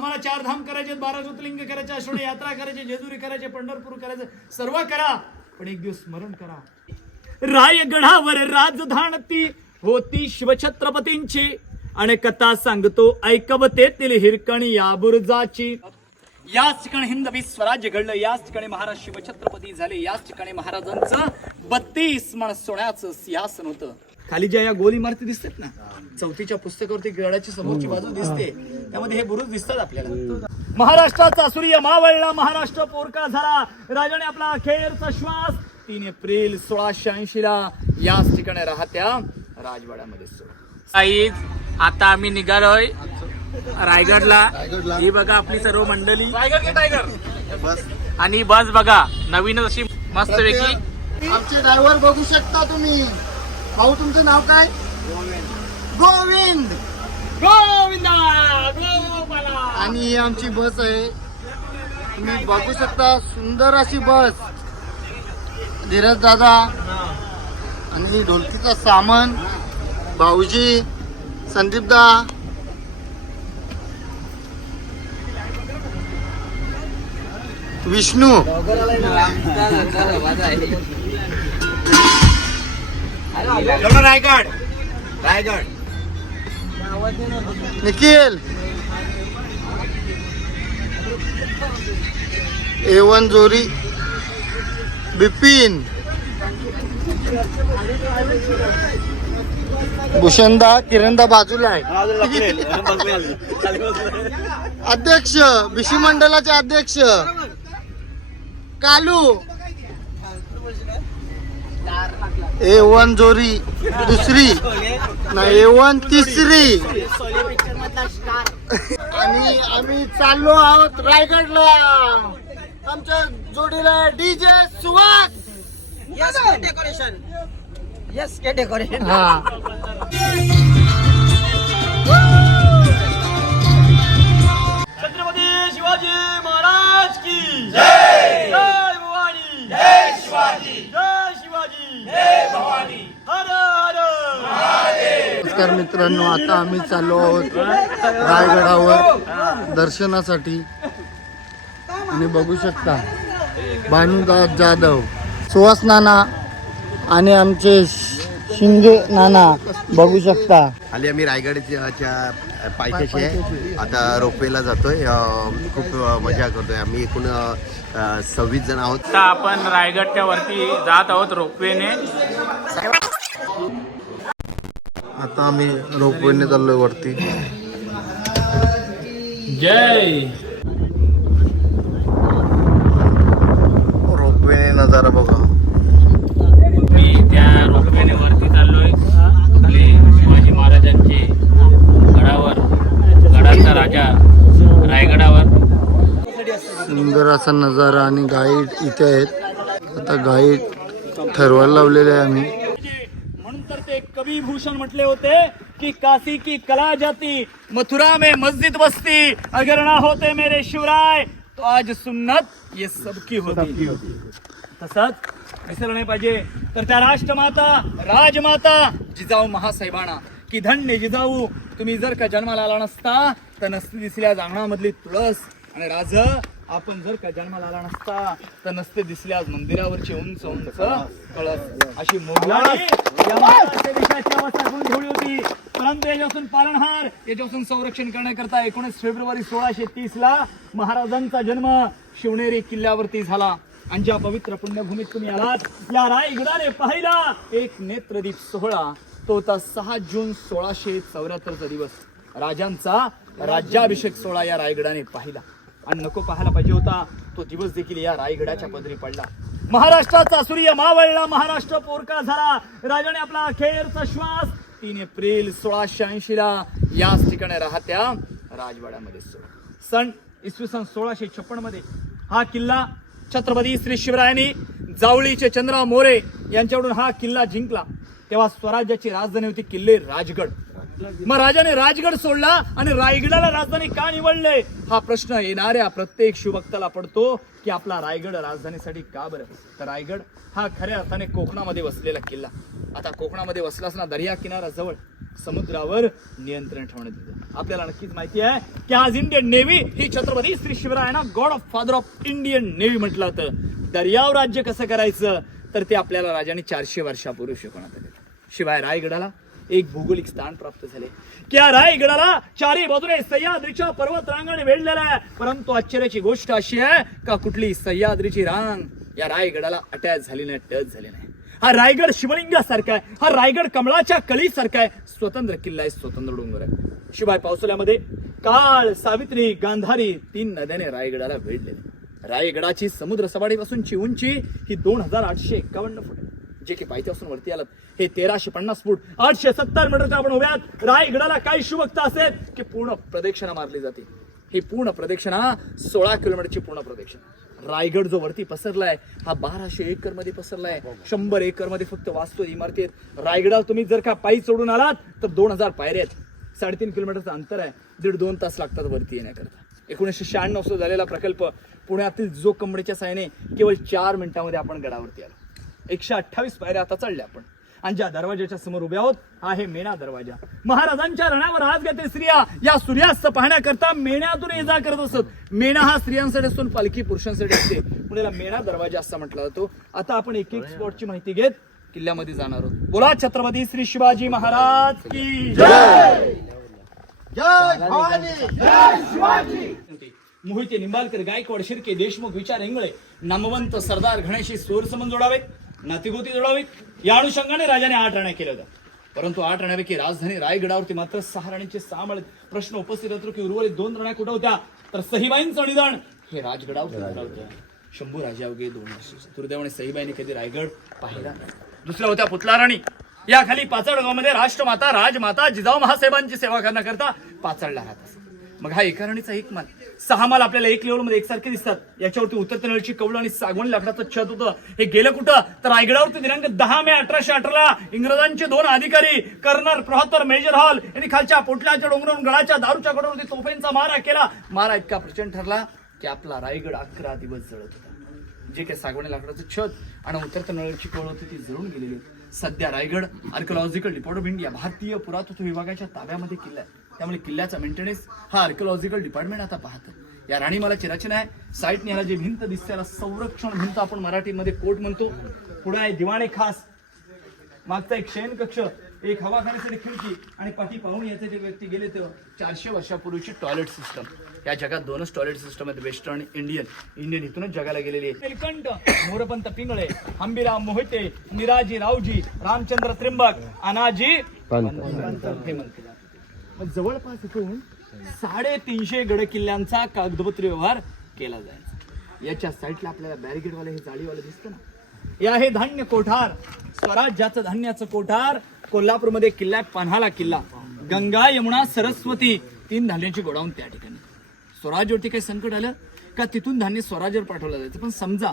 आम्हाला चार धाम करायचे बारा ज्योतिर्लिंग करायचे आठवडे यात्रा करायचे जेजुरी करायचे पंढरपूर करायचे सर्व करा पण एक दिवस स्मरण करा. रायगडावर राजधानती होती शिवछत्रपतींची. आणि कथा सांगतो ऐकवतेतील हिरकणी या बुरुजाची. याच ठिकाणी हिंदवी स्वराज्य घडलं याच ठिकाणी महाराज शिवछत्रपती झाले याच ठिकाणी महाराजांचं बत्तीस मन सोन्याचं सिंहासन होतं. खाली ज्या या गोल इमारती दिसतात ना चौथीच्या पुस्तकावरती गडाची समोरची बाजू दिसते. त्यामध्ये हे बुरुज दिसतात आपल्याला. महाराष्ट्राचा सूर्य मावळला महाराष्ट्र पोरका झाला. राजाने आपला अखेरचा श्वास तीन एप्रिल सोळाशे ऐंशी ला याच ठिकाणी राहत्या राजवाड्यामध्ये सोडला. गाईज आता आम्ही निघालोय रायगडला. ही बघा आपली सर्व मंडळी. बस. आणि बस बघा नवीनच अशी मस्त पैकी. आमचे ड्रायव्हर बघू शकता तुम्ही. भाऊ तुमचं नाव काय? गोविंद. गोविंदा आणि ही आमची बस आहे. तुम्ही बघू शकता सुंदर अशी बस. धीरज दादा आणि ढोलकीचा सामान. भाऊजी संदीप दा. विष्णू. रायगड. रायगड. निखिल. एवन जोरी. बिपिन. भूषणदा किरणदा बाजूला आहे. अध्यक्ष बिशी मंडळाचे अध्यक्ष. कालू. ए वन जोरी दुसरी. नाही ए वन तिसरी. आणि आम्ही चाललो आहोत रायगडला. आमच्या जोडीला DJ Suhas. Get decoration. Yes, get decoration. हा. छत्रपती शिवाजी महाराज की जय! जय शिवाजी. जय शिवाजी. जय भवानी. हर हर. नमस्कार मित्रांनो आता आम्ही चाललो आहोत रायगडावर दर्शनासाठी. आणि बघू शकता भानुदास जाधव सुहास नाना आणि आमचे शिंगे नाना बघू शकता. आली आम्ही रायगडच्या पायथ्याशी आहे. आता रोपवेला जातोय. खूप मजा करतोय. आम्ही एकूण सव्वीस जण आहोत. आता आपण रायगडच्या वरती जात आहोत रोपवेने. आता आम्ही रोपवेने चाललोय वरती. जय. रोपवेने नजारा बघा. मी त्या रोपवेने वरती महाराजांचे गडावर गडाचा राजा रायगडावर. सुंदर असा नजारा आणि गाईड इथे आहेत. आता गाईड ठरवायला लावलेले आहे आम्ही. म्हणून तर ते कवी भूषण म्हटले होते की काशी की कला जाती मथुरा में मस्जिद बसती अगर ना होते मेरे शिवराय तो आज सुन्नत ये सबकी होती। तसंच विसरलं नाही पाहिजे. तर त्या राष्ट्रमाता राजमाता जिजाऊ महासाहेबांना की धन्य जिजाऊ. तुम्ही जर का जन्माला आला नसता तर नसती दिसल्या जांगणामधली तुळस. आणि राज आपण जर का जन्माला आला नसता तर नसते दिसले आज मंदिरावरची उंच उंच कळस. अशी मोगलांनी ठेवली होती. परंतु याच्यापासून पालनहार याच्यापासून संरक्षण करण्याकरता एकोणीस फेब्रुवारी सोळाशे तीस ला महाराजांचा जन्म शिवनेरी किल्ल्यावरती झाला. आणि ज्या पवित्र पुण्यभूमीत तुम्ही आलात या रायगडाने पाहिला एक नेत्रदीप सोहळा. तो होता सहा जून सोळाशे चौऱ्याहत्तरचा दिवस. राजांचा राज्याभिषेक सोहळा या रायगडाने पाहिला. आणि नको पाहायला पाहिजे होता तो दिवस देखील या रायगडाच्या पदरी पडला. महाराष्ट्राचा सूर्य मावळला महाराष्ट्र पोरका झाला. राजाने आपला अखेरचा श्वास तीन एप्रिल सोळाशे ऐंशी ला याच ठिकाणी राहत्या राजवाड्यामध्ये सोडला. सन इसवी सन सोळाशे छप्पनमध्ये हा किल्ला छत्रपती श्री शिवरायांनी जावळीचे चंद्रा मोरे यांच्याकडून हा किल्ला जिंकला. तेव्हा स्वराज्याची राजधानी होती किल्ले राजगड. मग राजाने राजगड सोडला आणि रायगडाला राजधानी का निवडलंय हा प्रश्न येणाऱ्या प्रत्येक शिवभक्ताला पडतो की आपला रायगड राजधानीसाठी का बरं? तर रायगड हा खऱ्या अर्थाने कोकणामध्ये वसलेला किल्ला. आता कोकणामध्ये वसला असताना दर्या किनारा जवळ समुद्रावर नियंत्रण ठेवण्यात येतं. आपल्याला नक्कीच माहिती आहे की आज इंडियन नेव्ही ही Chhatrapati Shri शिवरायांना god of father of Indian navy म्हटलं जातं. दर्याव राज्य कसं करायचं? तर ते आपल्याला राजाने चारशे वर्षापूर्वी शिकवण्यात आले. शिवाय रायगडाला एक भौगोलिक स्थान प्राप्त झाले. की या रायगडाला चारी बाजूने सह्याद्रीच्या पर्वत रांगाने वेढलेला आहे. परंतु आश्चर्याची गोष्ट अशी आहे का कुठली सह्याद्रीची रांग या रायगडाला अटॅच झाली नाही टच झाली नाही. हा रायगड शिवलिंगासारखा आहे. हा रायगड कमळाच्या कळीसारखा आहे. स्वतंत्र किल्ला आहे स्वतंत्र डोंगर आहे. शिवाय पावसाळ्यामध्ये काळ सावित्री गांधारी तीन नद्याने रायगडाला वेढलेले. रायगडाची समुद्र सपाटीपासूनची उंची ही दोन हजार आठशे एक्कावन्न फूट आहे. जे की पायथ्यापासून वरती आलं हे तेराशे पन्नास फूट आठशे सत्तर मीटरच्या आपण उभ्यात. रायगडाला काय शुभक्ता असेल की पूर्ण प्रदक्षिणा मारली जाते. ही पूर्ण प्रदक्षिणा सोळा किलोमीटरची पूर्ण प्रदक्षिणा. रायगड जो वरती पसरलाय हा बाराशे एकरमध्ये पसरलाय. शंभर एकरमध्ये फक्त वास्तू इमारती रायगडाला तुम्ही जर का पायी चढून आलात तर दोन हजार पायऱ्या आहेत. साडेतीन किलोमीटरचं अंतर आहे. दीड दोन तास लागतात वरती येण्याकरता. एकोणीसशे शहाण्णव सुरू झालेला प्रकल्प पुण्यातील जो कंबडीच्या साहाय्याने केवळ चार मिनिटांमध्ये आपण गडावरती आलो. एकशे अठ्ठावीस पायऱ्या आता चढल्या आपण. आणि ज्या दरवाजाच्या समोर उभ्या आहोत हा आहे मेणा दरवाजा. महाराजांच्या रणावर आज घेते स्त्रिया. या सूर्यास्त पाहण्याकरता मेण्यातून ये जा करत असत. मेणा हा स्त्रियांसाठी असून पालखी पुरुषांसाठी असते. म्हणून याला मेणा दरवाजा असा म्हटला जातो. आता आपण एक एक स्पॉटची माहिती घेत किल्ल्यामध्ये जाणार आहोत. बोला छत्रपती श्री शिवाजी महाराज की जय! जय भवानी! मोहिते निंबाळकर गायकवाड शिर्के देशमुख विचार इंगळे नामवंत सरदार गणेशी सोर संबंध जोडावेत नातिगोती जोडावेत या अनुषंगाने राजाने आठ राण्या केल्या होत्या. परंतु आठ राण्यापैकी राजधानी रायगडावरती मात्र सहा राणीचे सहा मळे प्रश्न उपस्थित होतो की उर्वरित दोन राण्या कुठं होत्या? तर सहीबाईंचं निदान हे राजगडावर होतं. शंभू राजा अवघे दोन वर्ष. दुर्दैव आणि सईबाईने कधी रायगड पाहिला दुसऱ्या होत्या पुतला राणी. या खाली पाचडगावमध्ये राष्ट्रमाता राजमाता जिजाऊ महासाहेबांची सेवा करण्याकरता पाचडला राहत मग हा एका राणीचा एक माल सहा माल आपल्याला एक लेवलमध्ये एकसारखे दिसतात. याच्यावरती उत्तर नळची कवळ आणि सागवण लाकडाचं छत होतं. हे गेलं कुठं? तर रायगडावरती दिनांक दहा मे अठराशे अठराला इंग्रजांचे दोन अधिकारी कर्नल प्रहतर मेजर हॉल यांनी खालच्या पोटल्याच्या डोंगरावरून गडाच्या दारूच्या गडावरती तोफेंचा मारा केला. मारा इतका प्रचंड ठरला की आपला रायगड अकरा दिवस जळत होता. जे काही सागवणे लाकडाचं छत आणि उत्तर नळीची कवळ होती ती जळून गेलेली होती. सध्या Raigad archaeological depart of India भारतीय पुरातत्व विभागाच्या ताब्यामध्ये किल्ला आहे. त्यामुळे किल्ल्याचा मेंटेनन्स हा आर्किओलॉजिकल डिपार्टमेंट आता पाहतं. या राणीमालाची रचना आहे. साईटने ह्याला जे भिंत दिसते त्याला संरक्षण भिंत आपण मराठीमध्ये कोट म्हणतो. पुढे आहे दिवाणे खास. मागचा एक शयन कक्ष एक हवा खाण्यासाठी खिडकी आणि पाठी पाहून याचे जे व्यक्ती गेले तर चारशे वर्षापूर्वीची टॉयलेट सिस्टम या जगात दोनच टॉयलेट सिस्टम आहेत वेस्टर्न इंडियन इंडियन इथूनच जगाला गेलेली आहे. निलकंठ मोरपंत पिंगळे हंबीराम मोहिते निराजी रावजी रामचंद्र त्रिंबक अनाजी पंत. हे म्हणते मग जवळपास इथून साडेतीनशे गड किल्ल्यांचा कागदपत्र व्यवहार केला जायचा. याच्या साईडला आपल्याला बॅरिकेडवाले हे जाळीवाले दिसतं ना? या हे धान्य कोठार स्वराज्याचं धान्याचं कोठार कोल्हापूरमध्ये किल्ला आहे, पन्हाला किल्ला. गंगा यमुना सरस्वती तीन धान्याची गोडाऊन त्या ठिकाणी. स्वराज्यावरती काही संकट आलं का तिथून धान्य स्वराज्यावर पाठवलं जायचं? पण समजा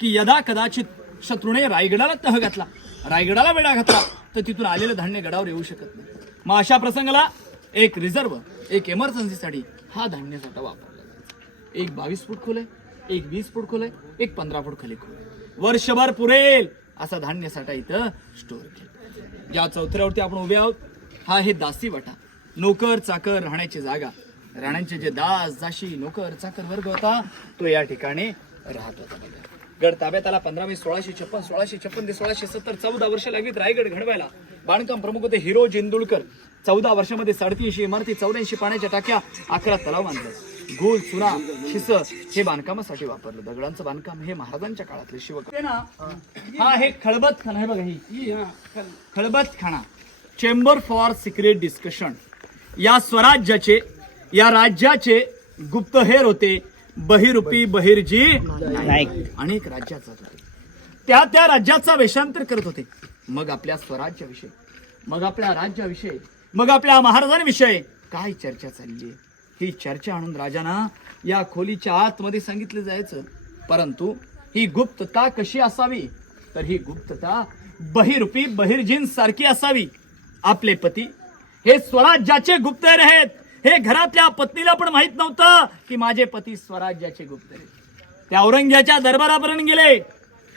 की यदा कदाचित शत्रूने रायगडाला तह घातला रायगडाला वेढा घातला तर तिथून आलेलं धान्य गडावर येऊ शकत नाही. मग अशा प्रसंगाला एक रिझर्व एक इमर्जन्सीसाठी हा धान्य साठा वापरला. जायचा एक बावीस फूट खोल आहे एक वीस फूट खोल आहे एक पंधरा फूट खाली खोल वर्षभर पुरेल असा धान्य साठा इथं स्टोअर केला. या चौथऱ्यावरती आपण उभे आहोत. हा हे दासी वाटा. नोकर चाकर राहण्याची जागा. राण्यांचे जे दास दाशी नोकर चाकर वर्ग होता तो या ठिकाणी राहत होता. गड ताब्यात आला पंधरा मे सोळाशे छप्पन सोळाशे छप्पन ते सोळाशे सत्तर चौदा वर्ष लागलीत रायगड घडवायला. बांधकाम प्रमुख होते हिरो जेंदुळकर. चौदा वर्षामध्ये साडेतीनशे इमारती चौऱ्याऐंशी पाण्याच्या टाक्या अकरा तलाव बांधले. गोल चुना शिस हे बांधकामासाठी वापरलं. दगडांचं बांधकाम हे महाराजांच्या काळातले शिव ना हा हे खळबत खाना हे बघा ही. खळबत खाना चेंबर फॉर सिक्रेट डिस्कशन या स्वराज्याचे या राज्याचे गुप्तहेर होते. बहिरुपी बहिर्जी नाईक. अनेक राज्यात जात होते त्या त्या राज्याचा वेषांतर करत होते. मग आपल्या स्वराज्याविषयी मग आपल्या राज्याविषयी मग आपल्या महाराजांविषयी काय चर्चा चालली आहे ही चर्चा आणून राजांना या खोलीच्या आतमध्ये सांगितलं जायचं. परंतु ही गुप्तता कशी असावी? तर ही गुप्तता बहिरुपी बहिर्जींसारखी असावी. आपले पती हे स्वराज्याचे गुप्तहेर आहेत. हे घरातल्या पत्नीला पण माहीत नव्हतं की माझे पती स्वराज्याचे गुप्तहेर ते औरंग्याच्या दरबारापर्यंत गेले.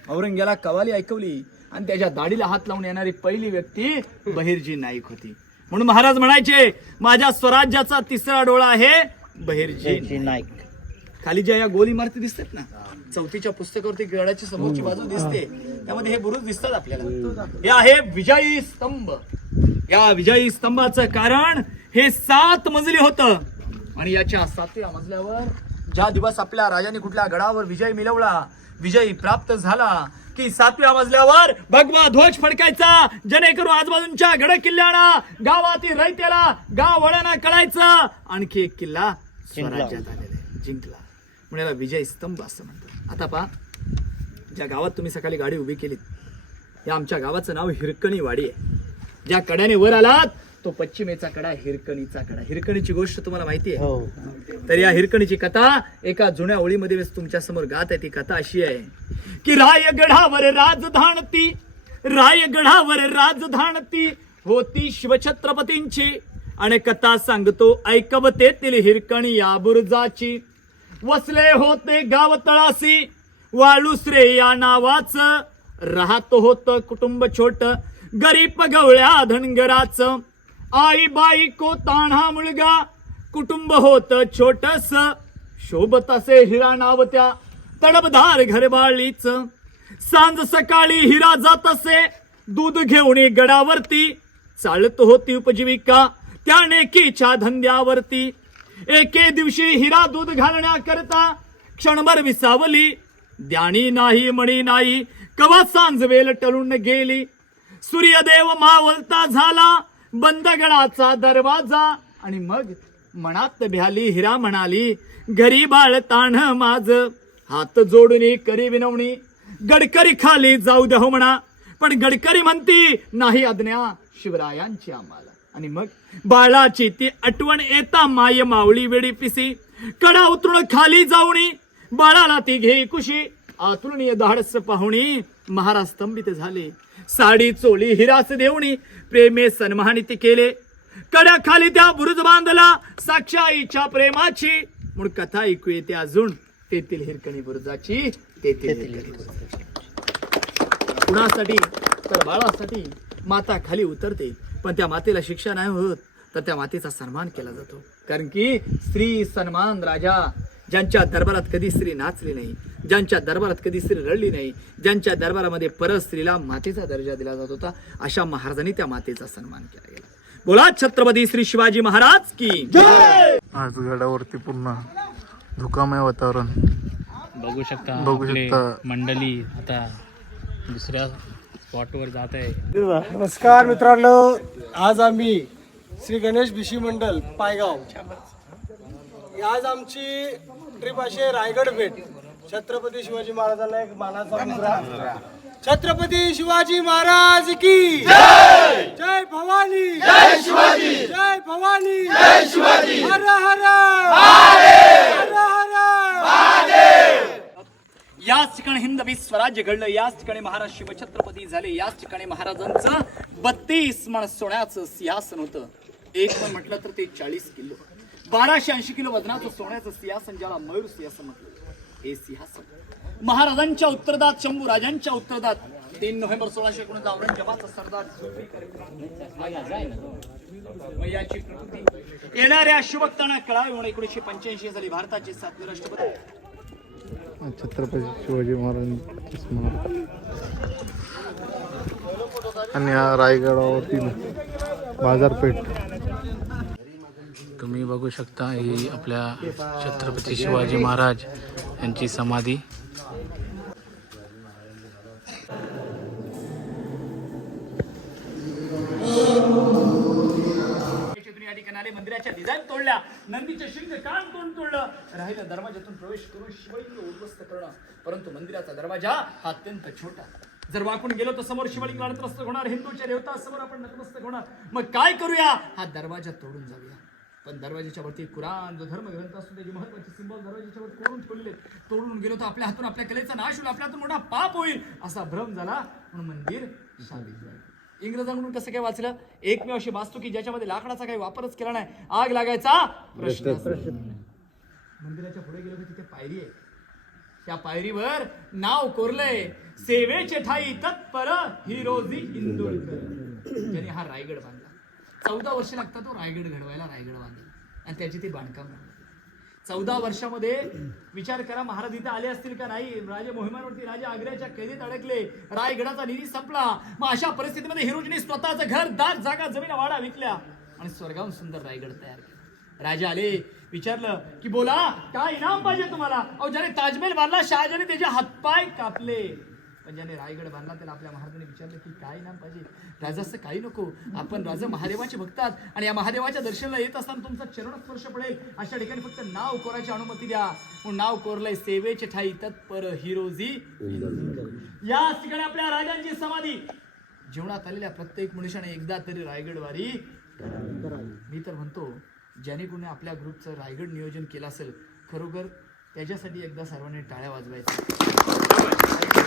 औरंग्याला कवाली ऐकवली आणि त्याच्या दाढीला हात लावून येणारी पहिली व्यक्ती बहिर्जी नाईक होती. म्हणून महाराज म्हणायचे माझ्या स्वराज्याचा तिसरा डोळा आहे बहिर्जी नाईक. खाली ज्या या गोल इमारती दिसतात ना चौथीच्या पुस्तकावरती गडाची समोरची बाजू दिसते. त्यामध्ये हे बुरुज दिसतात आपल्याला. हे आहे विजयी स्तंभ. या विजयी स्तंभाचं कारण हे सात मजली होतं. आणि याच्या सातव्या मजल्यावर ज्या दिवस आपल्या राजाने कुठल्या गडावर विजय मिळवला विजय प्राप्त झाला की सातव्या मजल्यावर भगवा ध्वज फडकायचा जेणेकरून आजूबाजूच्या गड किल्ल्याना गावातील रैत्याला गाव वळणा कळायचं. आणखी एक किल्ला स्वराज्यात आलेला आहे. जिंकला. म्हणजे विजय स्तंभ असं म्हणतात. आता पहा ज्या गावात तुम्ही सकाळी गाडी उभी केलीत या आमच्या गावाचं नाव हिरकणी वाडी आहे. ज्या कड्याने वर आलात तो पश्चिमेचा कडा हिरकणीचा कडा. हिरकणीची गोष्ट तुम्हाला माहिती आहे हो. तर या हिरकणीची कथा एका जुन्या ओळीमध्ये तुमच्यासमोर गात आहे. ती कथा अशी आहे. की रायगडावर राजधानती रायगडावर राजधानती होती शिवछत्रपतींची. आणि कथा सांगतो ऐकवतेतील हिरकणी या बुरुजाची. वसले होते गाव तळासी वाळुसरे या नावाच. राहत होत कुटुंब छोट गरीब गवळ्या धनगराच. आई बाई को तान्हा मुलगा. कुटुंब होत छोटस. शोभत असे हिरा नाव त्या तडबदार घरबाळीच. सांज सकाळी हिरा जात असे. दूध घेऊन गडावरती. चालत होती उपजीविका. त्या नेकीच्या धंद्यावरती. एके दिवशी हिरा दूध घालण्याकरता क्षणभर विसावली. द्याणी नाही मणी नाही. कवा सांजवेल टळून गेली. सूर्यदेव मावलता झाला. बंदगडाचा दरवाजा. आणि मग मनात भ्याली हिरा म्हणाली घरी बाळ ताण माझ. हात जोडून करी विनवणी. गडकरी खाली जाऊ द्या हो म्हणा. पण गडकरी म्हणती नाही आज्ञा शिवरायांची आम्हाला. आणि मग बाळाची ती आठवण येता माय मावळी वेळी पिसी. कडा उतरून खाली जाऊनी. बाळाला ती घे कुशी आतुरणीय धाडस पाहुणी. महाराज स्तंभित झाले. साडी चोळी हिरास देवणी प्रेमे सन्मानित केले. कड्या खाली त्या बुरुज बांधला साक्षाईच्या प्रेमाची. म्हणून कथा ऐकू येते अजून. तेथील हिरकणी बुरुजाची तेथील. कुणासाठी? तर बाळासाठी माता खाली उतरते. पण त्या मातेला शिक्षा नाही होत तर त्या मातेचा सन्मान केला जातो. कारण की स्त्री सन्मान राजा. ज्यांच्या दरबारात कधी स्त्री नाचली नाही ज्यांच्या दरबारात कधी स्त्री रडली नाही ज्यांच्या दरबारामध्ये परत स्त्रीला मातेचा दर्जा दिला जात होता अशा महाराजांनी त्या मातेचा सन्मान केला गेला. बोला छत्रपती श्री शिवाजी महाराज की आज गडावरती पूर्ण धुकामय वातावरण. बघू शकता बघू आपले शकता. मंडळी आता दुसऱ्या स्पॉटवर जात आहे. नमस्कार मित्रांनो. आज आम्ही श्री गणेश भिशी मंडल पायगाव. आज आमची ट्रिप अशी आहे रायगड भेट छत्रपती शिवाजी महाराजांना एक मानाचा मुजरा छत्रपती शिवाजी महाराज की जय! भवानी! जय शिवाजी! जय भवानी! जय शिवाजी! हर हर! हर हर! याच ठिकाणी हिंदवी स्वराज्य घडलं याच ठिकाणी महाराज शिवछत्रपती झाले याच ठिकाणी महाराजांचं बत्तीस मन सोन्याचं सिंहासन होतं. एक म्हटलं तर ते चाळीस किलो. बाराशे ऐंशी किलो वजनाचं सोन्याचं सिंहासन ज्याला मयूर सिंहासन म्हटलं हे सिंहासन. महाराजांच्या उत्तरदात शंभू राजांच्या उत्तरदात तीन नोव्हेंबर सोळाशे एकोणीस औरंगजेबाचा सरदार याची प्रकृती. येणाऱ्या शिवक्ताना कळावे म्हणून एकोणीशे पंच्याऐंशी साली भारताचे सातवे राष्ट्रपती. छत्रपती शिवाजी महाराज स्मारक. आणि हा बाजारपेठ. तुम्ही बघू शकता ही आपल्या छत्रपती शिवाजी महाराज यांची समाधी. मंदिराच्या डिझाईन तोडल्या. नंदीचे शिंग कान तोंड तोडलं? राहिलं दरवाजातून प्रवेश करून शिवलिंग उद्ध्वस्त करणं. परंतु मंदिराचा दरवाजा हा अत्यंत छोटा. जर वाकून गेलो तर समोर शिवलिंग नतमस्तक होणार हिंदूच्या देवता समोर आपण नतमस्तक होणार. मग काय करूया? हा दरवाजा तोडून जाऊया. पण दरवाजाच्या वरती कुराण जो धर्मग्रंथ असतो त्याची महत्वाची सिंबल दरवाजाच्या वर कोरून ठेवलेले तोडून गेलो तर आपल्या हातून आपल्या कलेचा नाश होईल आपल्या हातून मोठा पाप होईल असा भ्रम झाला म्हणून मंदिर इंग्रजांकडून कसं काय वाचलं? एकमेव अशी वास्तू की ज्याच्यामध्ये लाकडाचा काही वापरच केला नाही. आग लागायचा प्रश्न मंदिराच्या पुढे गेलो की तिथे पायरी आहे. त्या पायरीवर नाव कोरलंय सेवेचे ठाई तत्पर हिरोजी इंदोरकर ज्यांनी हा रायगड बांधला. चौदा वर्ष लागतात तो रायगड घडवायला रायगड बांधेल आणि त्याची ती बांधकाम चौदा वर्षामध्ये विचार करा महाराज इथे आले असतील का नाही? राजे मोहिमांवरती राजे आग्र्याच्या कैदेत अडकले. रायगडाचा निधी संपला. मग अशा परिस्थितीमध्ये हिरोजीने स्वतःचं घर दार जागा जमीन वाडा विकल्या. आणि स्वर्गाहून सुंदर रायगड तयार केला. राजा आले विचारलं की बोला काय इनाम पाहिजे तुम्हाला? अहो ज्याने ताजमहल बांधला शहाजाने त्याचे हातपाय कापले. पण ज्याने रायगड बांधला त्याला आपल्या महाराजांनी विचारलं की काय नाम पाहिजे? राजाचं काही नको. आपण राजा महादेवाचे भक्तात आणि या महादेवाच्या दर्शनाला येत असताना तुमचा चरणस्पर्श पडेल. अशा ठिकाणी फक्त नाव कोरायची अनुमती द्या. म्हणून नाव कोरलंय सेवेचे ठाई तत्पर हिरोजी या ठिकाणी आपल्या राजांची समाधी. जीवनात आलेल्या प्रत्येक मनुष्याने एकदा तरी रायगड वारी मी तर म्हणतो ज्याने कोणी आपल्या ग्रुपचं रायगड नियोजन केलं असेल खरोखर त्याच्यासाठी एकदा सर्वांनी टाळ्या वाजवायच्या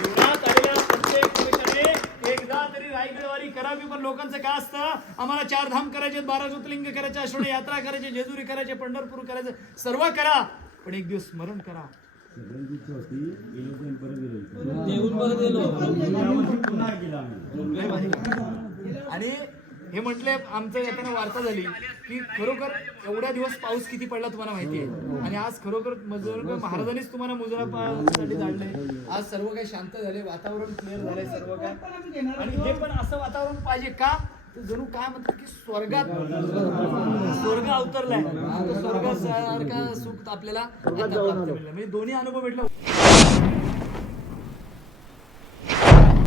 जीवनात आलेल्या प्रत्येक मनुष्याने एकदा तरी रायगड वारी करावी पण लोकांचं काय असतं आम्हाला चार धाम करायचे बारा ज्योतिर्लिंग करायचे अश्वनी यात्रा करायचे जेजुरी करायचे पंढरपूर करायचं सर्व करा पण एक दिवस स्मरण करा. आणि हे म्हटले आमचं येताना वार्ता झाली की खरोखर एवढ्या दिवस पाऊस किती पडला तुम्हाला माहिती आहे? आणि आज खरोखर मजूर महाराजांनीच तुम्हाला मुजरासाठी जाणलंय आज सर्व काही शांत झाले वातावरण क्लिअर झालंय सर्व काय आणि हे पण असं वातावरण पाहिजे का? जणू काय म्हणतात की स्वर्गात स्वर्ग अवतरलाय. स्वर्गासारखा सुख आपल्याला म्हणजे दोन्ही अनुभव भेटला.